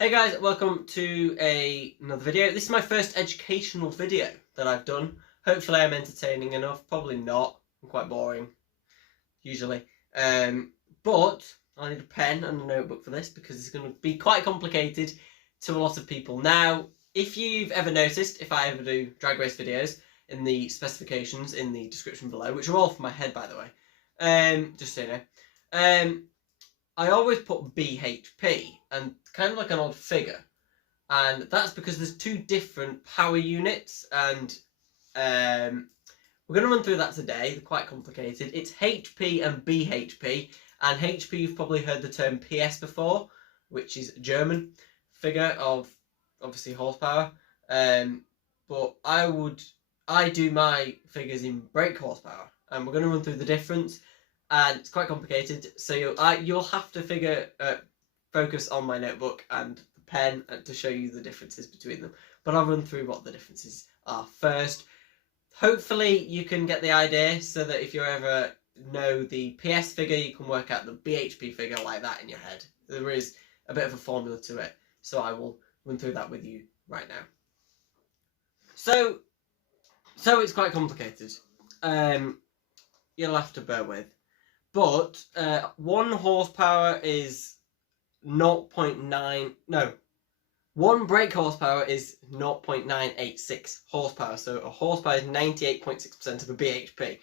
Hey guys, welcome to another video. This is my first educational video that I've done. Hopefully I'm entertaining enough. Probably not. I'm quite boring, usually. But I need a pen and a notebook for this because it's going to be quite complicated to a lot of people. Now, if you've ever noticed, if I ever do drag race videos, in the specifications in the description below, which are all from my head by the way, just so you know, I always put BHP and kind of like an odd figure, and that's because there's two different power units, and we're going to run through that today. They're quite complicated. It's HP and BHP, and HP you've probably heard the term PS before, which is a German figure of obviously horsepower, but I do my figures in brake horsepower, and we're going to run through the difference. And it's quite complicated, so you'll have to focus on my notebook and the pen to show you the differences between them. But I'll run through what the differences are first. Hopefully you can get the idea, so that if you ever know the PS figure, you can work out the BHP figure like that in your head. There is a bit of a formula to it, so I will run through that with you right now. So it's quite complicated. You'll have to bear with. But 1 horsepower is 0.9, no, 1 brake horsepower is 0.986 horsepower. So a horsepower is 98.6% of a BHP.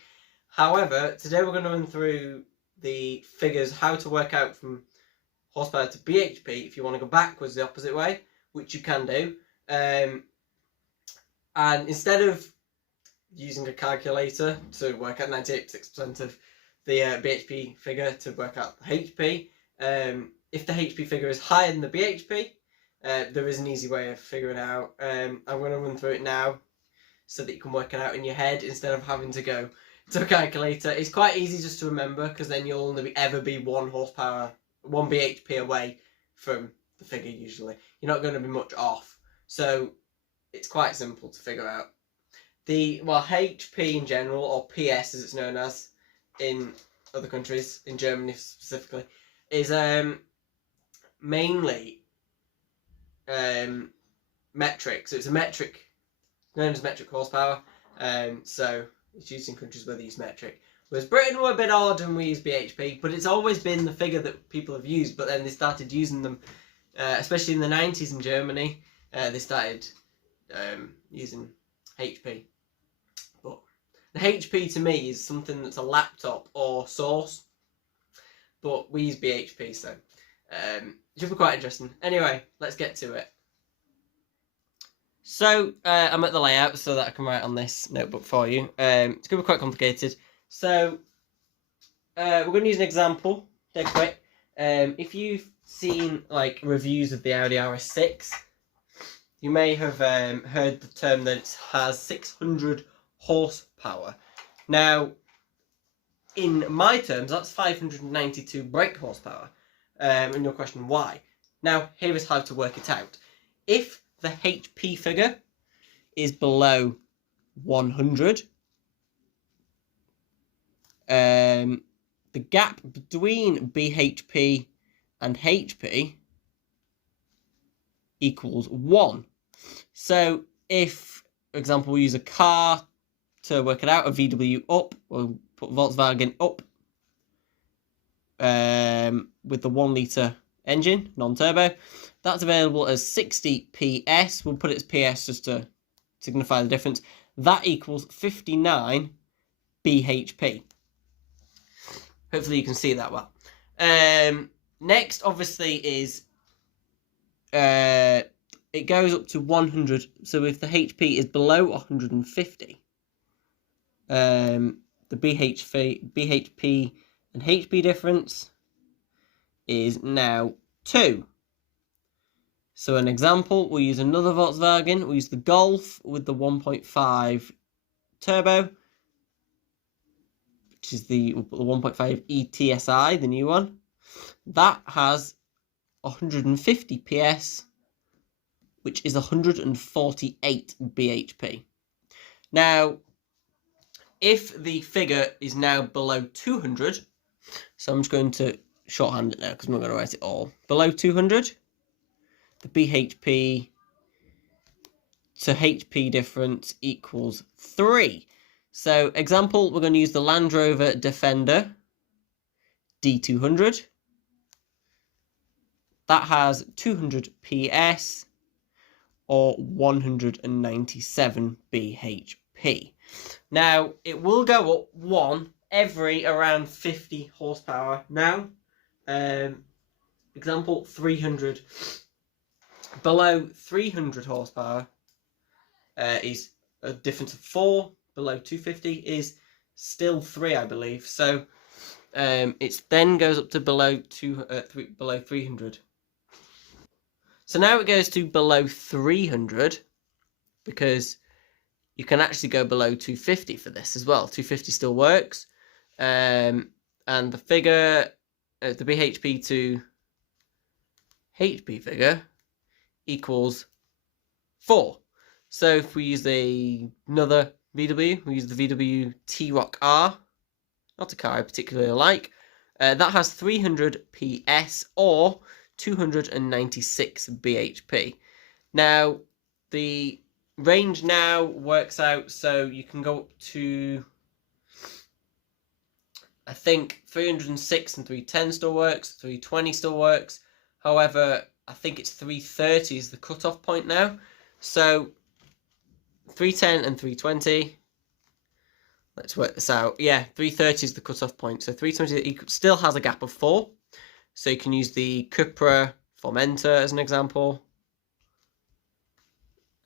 However, today we're going to run through the figures, how to work out from horsepower to BHP if you want to go backwards the opposite way, which you can do. And instead of using a calculator to work out 98.6% of the BHP figure to work out the HP. If the HP figure is higher than the BHP, there is an easy way of figuring it out. I'm going to run through it now so that you can work it out in your head instead of having to go to a calculator. It's quite easy just to remember, because then you'll only ever be 1 horsepower, 1 BHP away from the figure usually. You're not going to be much off. So it's quite simple to figure out. HP in general, or PS as it's known as in other countries, in Germany specifically, is mainly metric. So it's a metric, known as metric horsepower. So it's used in countries where they use metric. Whereas Britain were a bit odd and we use BHP, but it's always been the figure that people have used. But then they started using them, especially in the 90s in Germany. They started using HP. The HP to me is something that's a laptop or source, but we use BHP, so it should be quite interesting. Anyway, let's get to it. So I'm at the layout so that I can write on this notebook for you. It's going to be quite complicated. So we're going to use an example, dead quick. If you've seen like reviews of the Audi RS6, you may have heard the term that it has 600 horsepower. Now, in my terms, that's 592 brake horsepower. And your question, why? Now, here is how to work it out. If the HP figure is below 100, the gap between BHP and HP equals 1. So if, for example, we use a car to work it out, a VW up, we'll put Volkswagen up with the 1 litre engine, non-turbo. That's available as 60 PS. We'll put it as PS just to signify the difference. That equals 59 BHP. Hopefully you can see that well. Next, obviously, is it goes up to 100. So if the HP is below 150, the BHP and HP difference is now 2. So an example, we'll use another Volkswagen. We'll use the Golf with the 1.5 turbo, which is the 1.5 ETSI, the new one. That has 150 PS, which is 148 BHP. Now, if the figure is now below 200, so I'm just going to shorthand it now because I'm not going to write it all. Below 200, the bhp to HP difference equals 3. So, example, we're going to use the Land Rover Defender D200. That has 200 PS or 197 bhp. Now, it will go up 1 every around 50 horsepower now. Example, 300. Below 300 horsepower is a difference of 4. Below 250 is still 3, I believe. So it then goes up to below 300. So now it goes to below 300 because you can actually go below 250 for this as well. 250 still works. And the figure, the bhp to HP figure equals 4. So if we use another VW, we use the VW T-Roc R, not a car I particularly like. That has 300 PS or 296 bhp. Now, the range now works out so you can go up to, I think 306 and 310 still works, 320 still works. However, I think it's 330 is the cutoff point now. So 310 and 320. Let's work this out. Yeah, 330 is the cutoff point. So 320 still has a gap of 4. So you can use the Cupra Formentor as an example.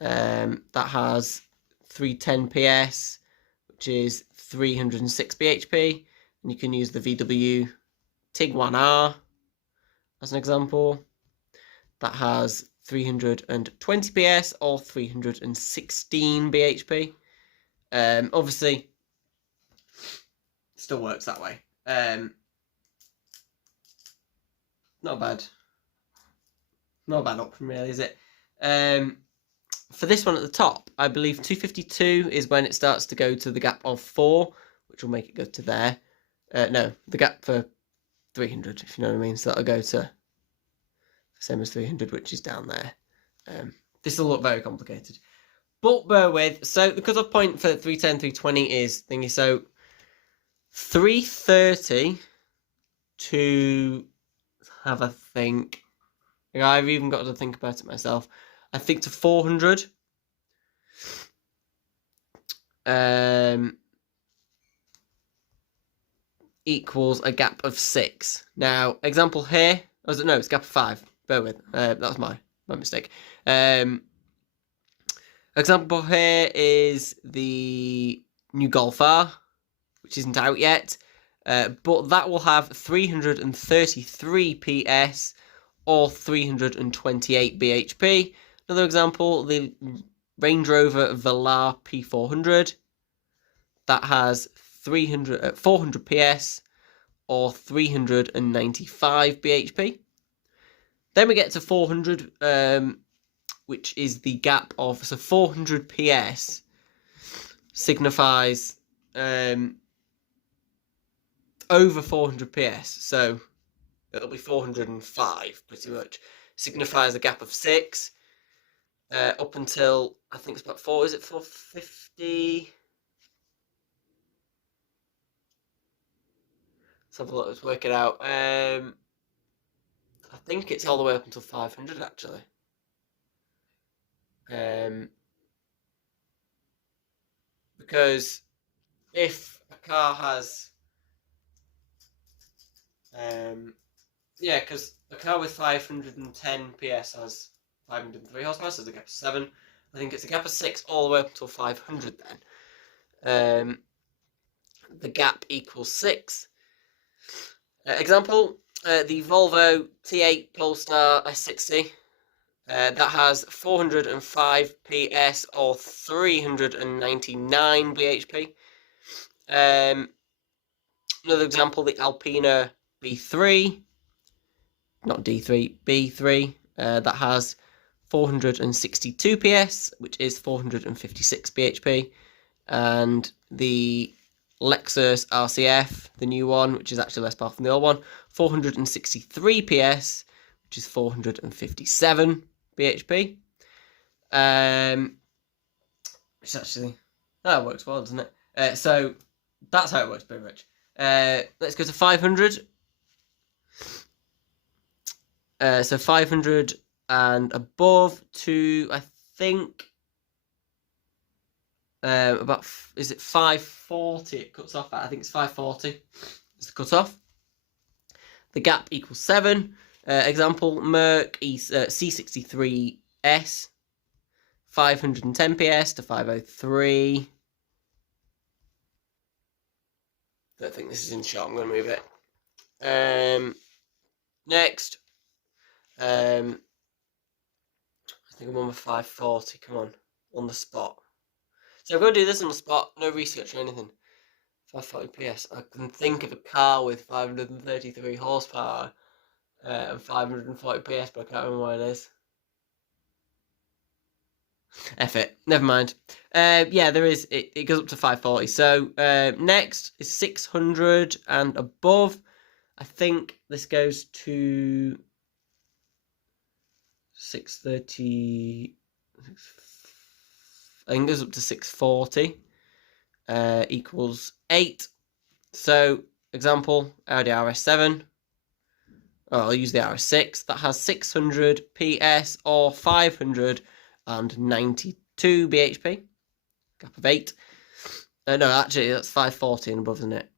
That has 310 PS, which is 306 bhp. And you can use the VW Tiguan R as an example. That has 320 PS or 316 bhp. Obviously, still works that way. Not bad. Not a bad option, really, is it? For this one at the top, I believe 252 is when it starts to go to the gap of 4, which will make it go to there. No, the gap for 300, if you know what I mean. So that'll go to the same as 300, which is down there. This will look very complicated, but bear with. So the cutoff point for 310, 320 is thingy. So 330 to have a think. I've even got to think about it myself. I think to 400. Equals a gap of 6. Now, example here. Oh, no, it's a gap of 5. Bear with. That's my mistake. Example here is the new Golf R, which isn't out yet. But that will have 333 PS or 328 bhp. Another example, the Range Rover Velar P400. That has 400 PS or 395 bhp. Then we get to 400, which is the gap of, so 400 PS signifies over 400 PS, so it'll be 405 pretty much. Signifies a gap of 6 up until, I think it's about 450? Let's have a look, let's work it out. I think it's all the way up until 500 actually. Because if a car has, because a car with 510 PS has 503 horsepower, so it's a gap of 7. I think it's a gap of 6 all the way up until 500 then. The gap equals 6. Example, the Volvo T8 Polestar S60. That has 405 PS or 399 bhp. Another example, the Alpina B3, not D3, B3, that has 462 PS, which is 456 bhp. And the Lexus RCF, the new one, which is actually less powerful than the old one, 463 PS, which is 457. bhp. Which actually, that works well, doesn't it? So that's how it works pretty much. Let's go to 500. So 500 and above to, I think, about, is it 540 it cuts off at? I think it's 540 is the cut off. The gap equals 7. Example, Merc C63S, 510 PS to 503. Don't think this is in shot, I'm going to move it. Next, I think I'm on the 540, come on the spot. So I'm going to do this on the spot, no research or anything. 540 PS. I can think of a car with 533 horsepower and 540 PS, but I can't remember what it is. F it, never mind. Yeah, there is, it goes up to 540. So next is 600 and above. I think this goes to 630. I think it goes up to 640. Equals 8. So, example, Audi RS7. Oh, I'll use the RS6. That has 600 PS or 592 bhp. Gap of 8. No, actually, that's 540 and above, isn't it?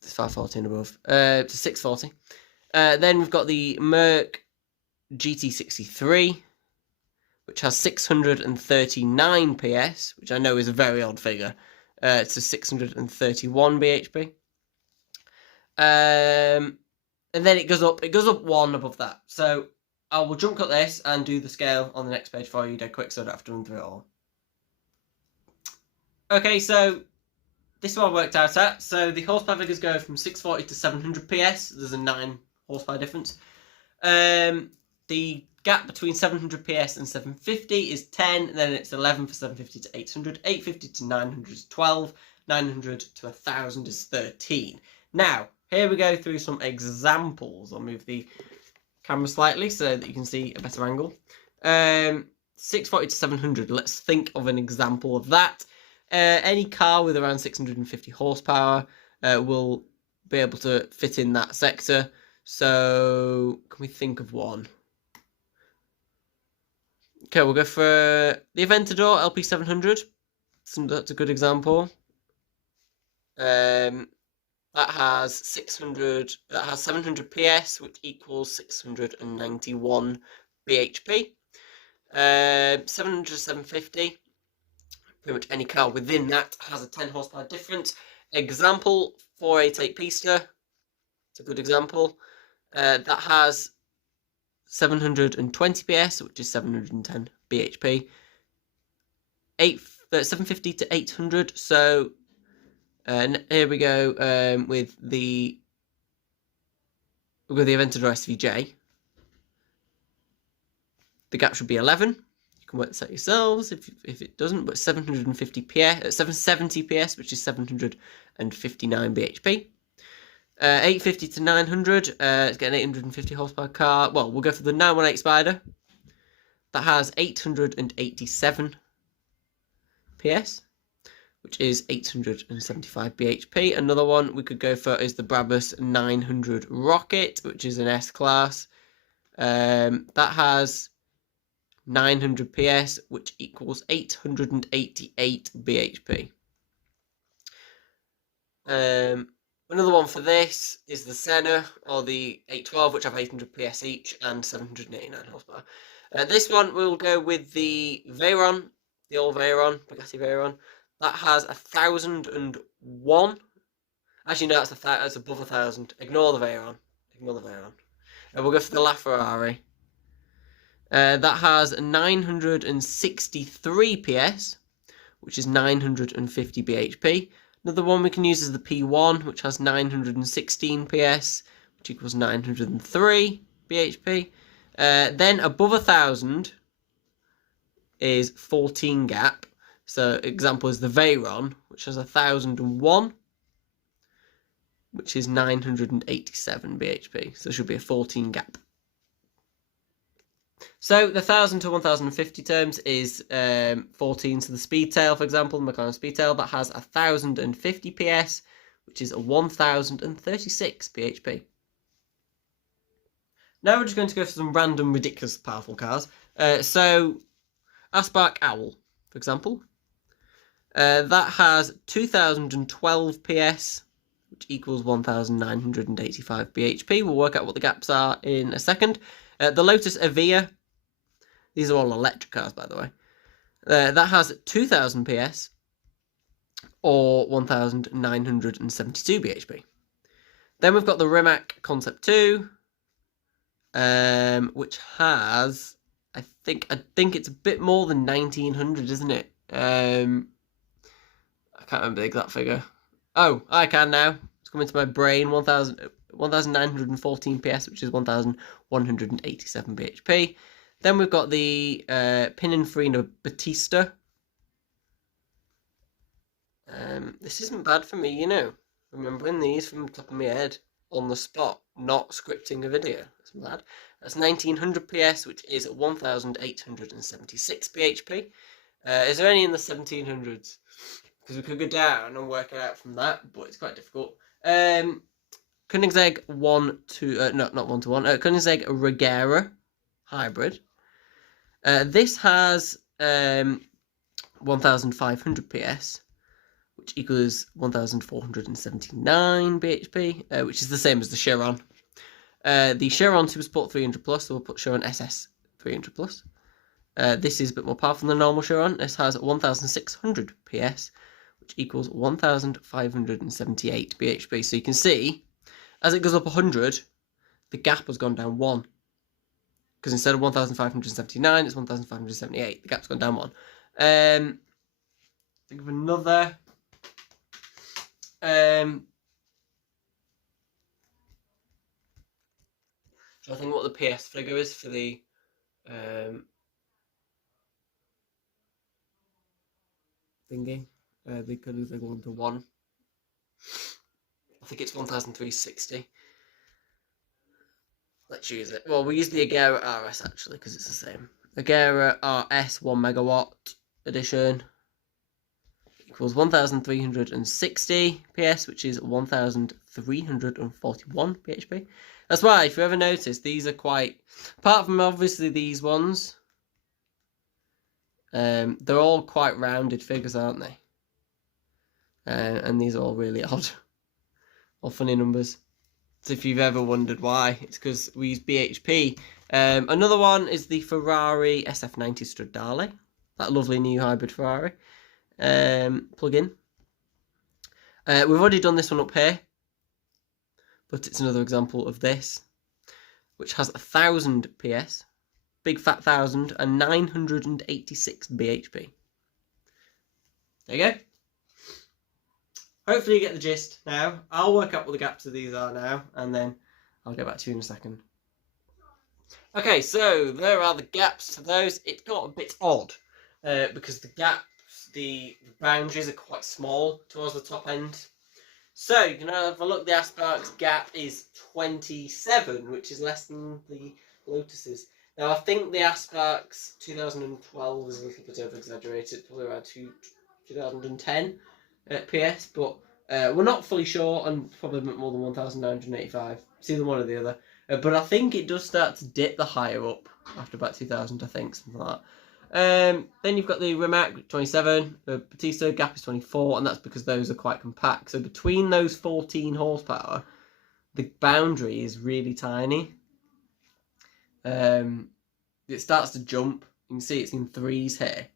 It's 540 and above. To 640. Then we've got the Merc GT63, which has 639 PS, which I know is a very odd figure, to 631 bhp. And then it goes up 1 above that. So I will jump cut this and do the scale on the next page for you dead quick so I don't have to run through it all. Okay, so this is what I worked out at. So the horsepower figures go from 640 to 700 PS. There's a 9 horsepower difference. The gap between 700 PS and 750 is 10, then it's 11 for 750 to 800, 850 to 900 is 12, 900 to 1000 is 13. Now, here we go through some examples. I'll move the camera slightly so that you can see a better angle. 640 to 700, let's think of an example of that. Any car with around 650 horsepower will be able to fit in that sector. So, can we think of one? Okay, we'll go for the Aventador LP700. That's a good example. That has 700 PS, which equals 691 bhp. 700 to 750. Pretty much any car within that has a 10 horsepower difference. Example, 488 Pista. It's a good example. That has 720 PS, which is 710 bhp. 750 to 800. So here we go with the Aventador SVJ. The gap should be 11. You can work this out yourselves if it doesn't. But 750 PS, 770 PS, which is 759 bhp. 850 to 900, it's getting an 850 horsepower car. Well, we'll go for the 918 Spider. That has 887 PS, which is 875 bhp. Another one we could go for is the Brabus 900 Rocket, which is an S-Class. That has 900 PS, which equals 888 bhp. Another one for this is the Senna, or the 812, which have 800 PS each and 789 horsepower. This one we'll go with the Veyron, the old Veyron, Bugatti Veyron. That has 1001. Actually, no, that's above 1000. Ignore the Veyron. We'll go for the LaFerrari. That has 963 PS, which is 950 bhp. Another one we can use is the P1, which has 916 PS, which equals 903 bhp. Then above 1000 is 14 gap. So example is the Veyron, which has 1001, which is 987 bhp. So it should be a 14 gap. So the 1000 to 1050 terms is 14. So the Speedtail, for example, the McLaren Speedtail, that has 1050 PS, which is 1036 bhp. Now we're just going to go for some random, ridiculous, powerful cars. So Aspark Owl, for example, that has 2012 PS, which equals 1985 bhp. We'll work out what the gaps are in a second. The Lotus Evija, these are all electric cars, by the way. That has 2000 PS, or 1972 bhp. Then we've got the Rimac Concept 2, which has, I think it's a bit more than 1900, isn't it? I can't remember the exact figure. Oh, I can now. It's coming to my brain. 1914 PS, which is 1187 bhp. Then we've got the Pininfarina Battista. This isn't bad for me, you know. Remembering these from the top of my head on the spot, not scripting a video. That's bad. That's 1900 PS, which is 1876 bhp. Is there any in the 1700s? Because we could go down and work it out from that, but it's quite difficult. Koenigsegg Koenigsegg Regera Hybrid. This has 1500 PS, which equals 1479 bhp, which is the same as the Chiron. The Chiron Supersport 300 Plus, so we'll put Chiron SS 300 Plus. This is a bit more powerful than normal Chiron. This has 1600 PS, which equals 1578 bhp. So you can see, as it goes up 100, the gap has gone down 1. Because instead of 1579, it's 1578. The gap's gone down 1. Think of another. I think what the PS figure is for the thingy. The Koenigsegg 1-to-1. I think it's 1360. Let's use it. Well, we use the Agera RS actually because it's the same. Agera RS 1 megawatt edition equals 1360 PS, which is 1341 bhp. That's why, if you ever notice, these are quite, apart from obviously these ones, they're all quite rounded figures, aren't they? And these are all really odd, all funny numbers. So if you've ever wondered why, it's because we use BHP. Another one is the Ferrari SF90 Stradale, that lovely new hybrid Ferrari plug-in. We've already done this one up here, but it's another example of this, which has 1000 PS, big fat 1000, and 986 bhp. There you go. Hopefully you get the gist now. I'll work out what the gaps of these are now, and then I'll get back to you in a second. Okay, so there are the gaps to those. It got a bit odd because the gaps, the boundaries are quite small towards the top end. So, you know, if I look, the Aspark's gap is 27, which is less than the Lotus's. Now, I think the Aspark's 2012 is a little bit over-exaggerated, probably around 2010 PS, but we're not fully sure, and probably a bit more than 1985. It's either one or the other. But I think it does start to dip the higher up after about 2000, I think, something like that. Then you've got the Rimac 27, the Battista gap is 24, and that's because those are quite compact. So between those 14 horsepower, the boundary is really tiny. It starts to jump. You can see it's in threes here.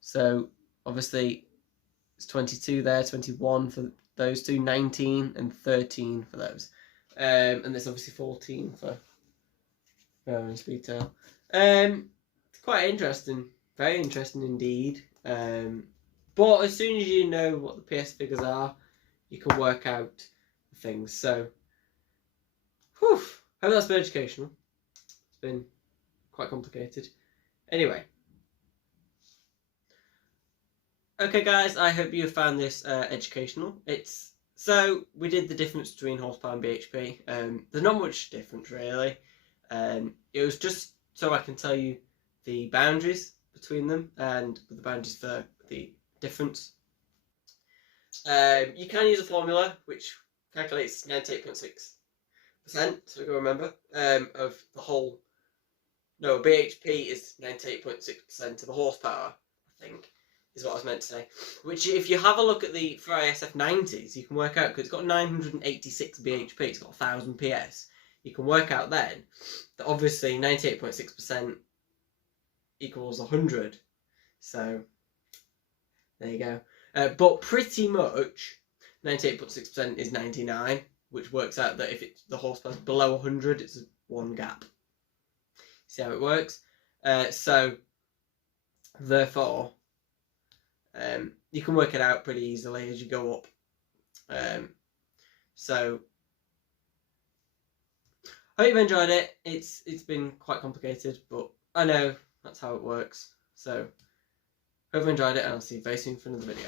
So obviously it's 22 there, 21 for those two, 19 and 13 for those. And there's obviously 14 for Rowan Speedtail. It's quite interesting, very interesting indeed. But as soon as you know what the PS figures are, you can work out things. So, whew, hope that's been educational. It's been quite complicated. Anyway. Okay guys, I hope you found this educational. So we did the difference between horsepower and BHP. There's not much difference really. It was just so I can tell you the boundaries between them and the boundaries for the difference. You can use a formula which calculates 98.6%, so we can remember, of the whole. No, BHP is 98.6% of the horsepower, I think, is what I was meant to say. Which, if you have a look at the Ferrari SF90s, you can work out, because it's got 986 bhp, it's got 1000 PS. You can work out then that obviously 98.6% equals 100. So, there you go. But pretty much 98.6% is 99, which works out that if the horsepower is below 100, it's one gap. See how it works? So, therefore, you can work it out pretty easily as you go up. So, I hope you've enjoyed it. It's been quite complicated, but I know that's how it works. So, hope you've enjoyed it, and I'll see you very soon for another video.